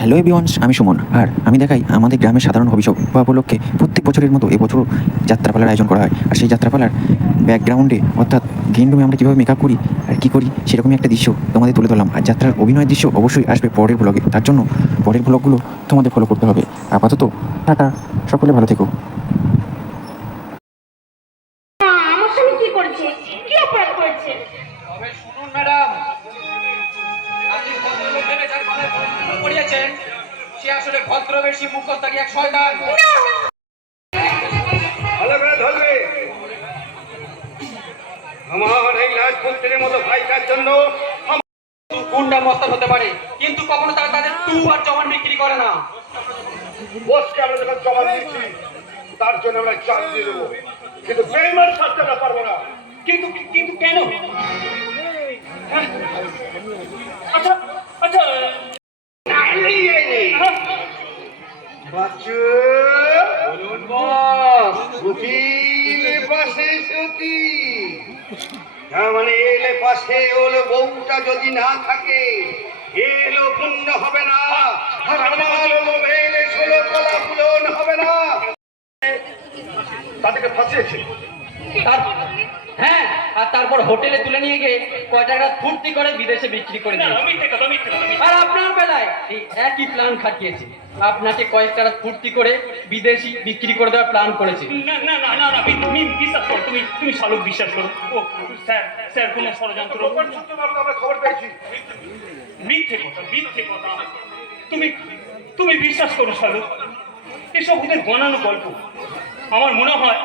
Hello everyone, আমি সুমন। আর আমি দেখাই আমাদের গ্রামের সাধারণ হবি সভা উপলক্ষে প্রত্যেক বছরের মতো এবছরও যাত্রাপালার আয়োজন করা হয়। আর সেই যাত্রাপালার ব্যাকগ্রাউন্ডে অর্থাৎ গ্রিন রুমে আমরা কীভাবে মেকআপ করি আর কী করি সেরকমই একটা দৃশ্য তোমাদের তুলে ধরলাম। আর যাত্রার অভিনয়ের দৃশ্য অবশ্যই আসবে পরের ব্লগে, তার জন্য পরের ব্লগগুলো তোমাদের ফলো করতে হবে। আপাতত টাটা, সকলে ভালো থেকো। আমার সঙ্গে কি করেছে? কি অপরাধ করেছে? তবে শুনুন ম্যাডাম, আপনি ভদ্রলোক ভেবে যার মাথায় প্রশ্ন করিয়েছেন সে আসলে ভদ্রবেশী মুখোশধারী এক শয়তান। ভালো করে ধরবে। আমার এই রাজপুত্রের মতো ভাইটার জন্য গুন্ডা মস্তান হতে পারে, কিন্তু কখনো তারা তাদের টু আর জমান বিক্রি করে না। বসকে আমরা যখন জমা দিচ্ছি তার জন্য আমরা চাল দিয়ে দেবো, কিন্তু বেইমান শাস্তি আমরা পারবো না। কিন্তু কিন্তু কেন? হ্যাঁ? আচ্ছা আচ্ছা, বাচ্চু বলুন বস। উকিলের পাশে সতী, তার মানে এলে পাশে ওলে বউটা যদি না থাকে এলো পূর্ণ হবে না, আর আমার লোভে এলে 16 তলা পূরণ হবে না। তাদেরকে ফাঁসিয়েছে। হ্যাঁ, আর তারপর হোটেলে তুলে নিয়ে গিয়ে কয় টাকা ফুর্তি করে বিদেশে বিক্রি করে দিয়েছে। আর আপনার বেলায় এই একই প্ল্যান খাটিয়েছে, আপনাকে কয়েক টাকা ফুর্তি করে বিদেশি বিক্রি করে দেওয়ার প্ল্যান করেছে। না না না না না তুমি বিশ্বাস করো, তুমি শালুক বিশ্বাস করো। ও স্যার স্যার কোনো ষড়যন্ত্র, আমরা খবর পেয়েছি। মিথ্যে কথা, মিথ্যে কথা। তুমি তুমি বিশ্বাস করো শালুক, এসব ওদের বানানো গল্প। আমার মনে হয়